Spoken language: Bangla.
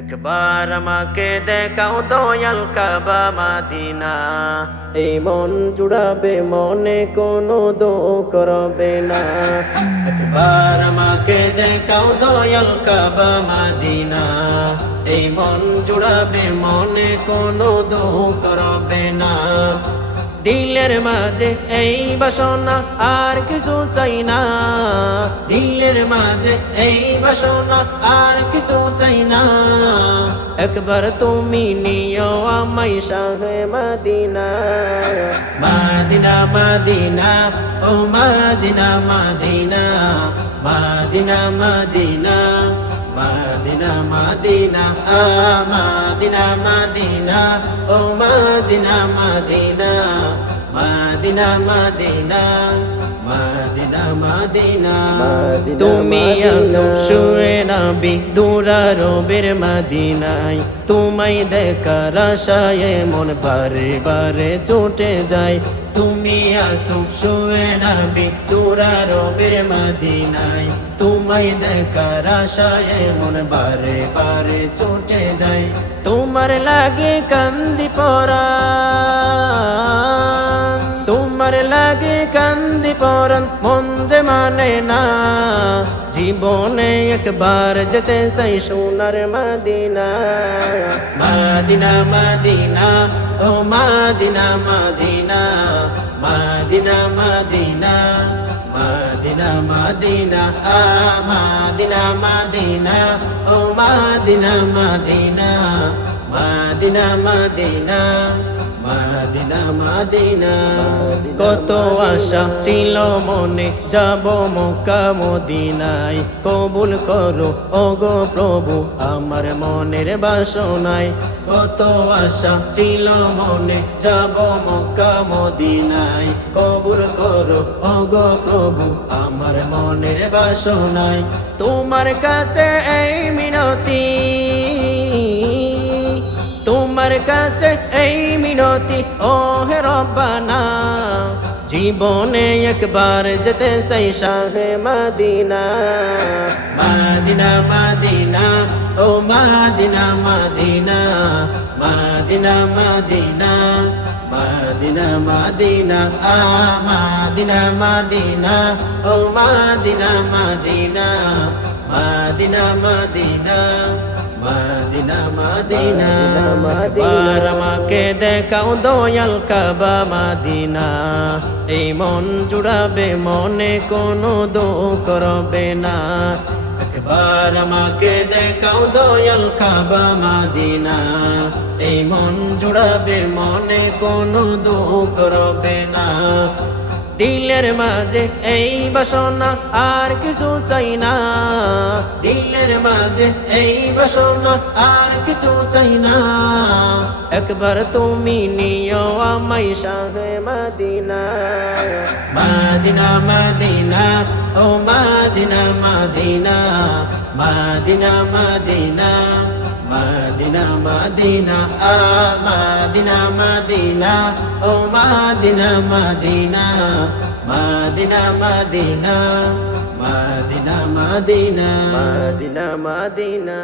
একবার আমাকে দেখাও দয়াল কাবা মাদিনা, এই মন জুড়াবে মনে কোনো দুঃখ করবে না। একবার আমাকে দেখাও দয়াল কাবা মাদিনা, এই মন জুড়াবে মনে কোনো দুঃখ করবে না। দিলের মাঝে এই বাসনা আর কিছু চাই না, দিলের মাঝে এই বাসনা আর কিছু চাই না। একবার তুমি নিও আমায় শাহে মদিনা, মদিনা মদিনা ও Medina Medina, Medina Medina Medina Medina Medina Medina ও Medina Medina, Medina Medina Medina Medina. তুমি আসো শুয়ে নবী দুরারবের মদিনায়, তোমায় দেখার আশায় মন বারে বারে ছুটে যায়। তুমি আসো শুয়ে নবী দুরারবের মদিনায়, তোমায় দেখার আশায় মন বারে বারে ছুটে যায়। তোমার লাগে কান্দি পরাণ, তোমার লাগে কান্দি পরাণ, মন যে মানে না। জীবনে একবার যেতে চাই সোনার মদিনা, মদিনা মদিনা ও Medina Medina, Medina Medina Medina Medina Medina Medina ও Medina Medina, Medina Medina Medina Medina. কত আশা ছিল মনে যাব মক্কা মদিনায়, কবুল করো ওগো প্রভু আমার মনের বাসনায়। কত আশা ছিল মনে যাব মক্কা মদিনায়, কবুল করো ওগো প্রভু আমার মনের বাসনায়। তোমার কাছে এই মিনতি, তোমার কাছে এই মিনতি ও হে রব্বানা। জীবনে একবার যেতে চাই শাহে মদিনা, মদিনা মদিনা ও Medina Medina, Medina Medina Medina Medina Medina Medina ও Medina Medina, Medina Medina Medina Medina. একবার আমাকে দেখাও দয়াল কাবা মাদিনা, এই মন জুড়াবে মনে কোনো দুঃখ করবে না। একবার আমাকে দেখাও দয়াল কাবা মাদিনা, এই মন জুড়াবে মনে কোনো দুঃখ করবে না। দিলের মাঝে এই বাসনা আর কিছু চাই না, দিলের মাঝে এই বাসনা আর কিছু চাই না। একবার তুমি নিও আমায় শাহে মদিনা, মদিনা মদিনা ও Medina Medina, Medina Medina Medina Medina Medina Medina ও Medina Medina, Medina Medina Medina Medina Medina Medina.